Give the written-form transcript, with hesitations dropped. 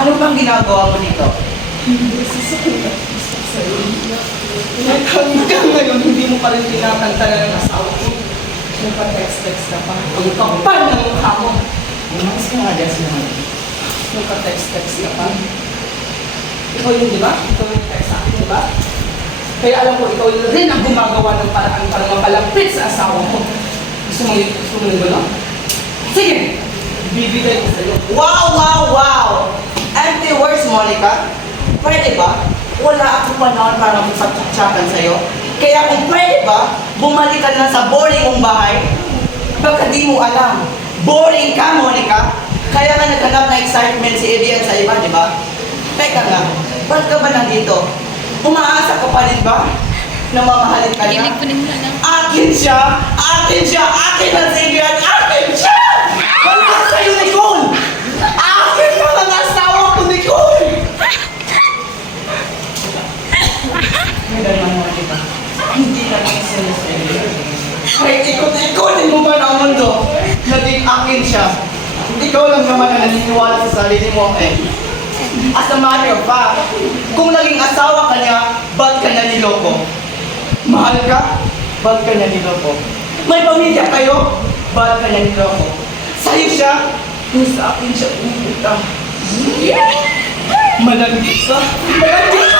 Ano bang ginagawa mo dito? Hanggang ngayon, hindi mo pa rin tinatantanan ng asawa ko. Nagpa-text-text ka pa. Ang kapal ng mukha mo. Umalis ka nga dyan sila. Nagpa-text-text ka pa. Ikaw yun, di ba? Ikaw yung text sa akin, di ba? Kaya alam ko, ikaw yun rin ang gumagawa ng paraan para mapalapit sa asawa mo. Gusto mo yung gano'n? Sige! Bibigay ko sa'yo. Wow, wow, wow! Empty words, Monica. Pwede ba? Wala akong panahon para magpagtsatsakan sa'yo. Kaya kung pwede ba, bumalik ka na sa boring mong bahay. Baka di mo alam. Boring ka, Monica. Kaya nga naghanap na excitement si Evian sa iba, di ba? Teka nga, ba't ka ba nandito? Umaasa ka pa rin ba? Na mamahalin ka niya? Akin siya! Akin siya! Akin ang si Evian! Akin siya! Wala sa'yo, Nicole! Akin ka ang asawa ko, Nicole! May naman mo kita. Hindi na lang sinasabi. Kahit ikot-ikotin mo ba ng mundo, naging akin siya. Ikaw lang naman ang naniniwala sa sarili mo eh. As a matter of fact, kung naging asawa ka niya, ba't ka niya niloko? Mahal ka? Ba't ka niya niloko? May pamilya kayo? Ba't ka niya niloko? Sa'yo siya? Kung sa akin siya pumunta. Malandi ka? Malandi ka!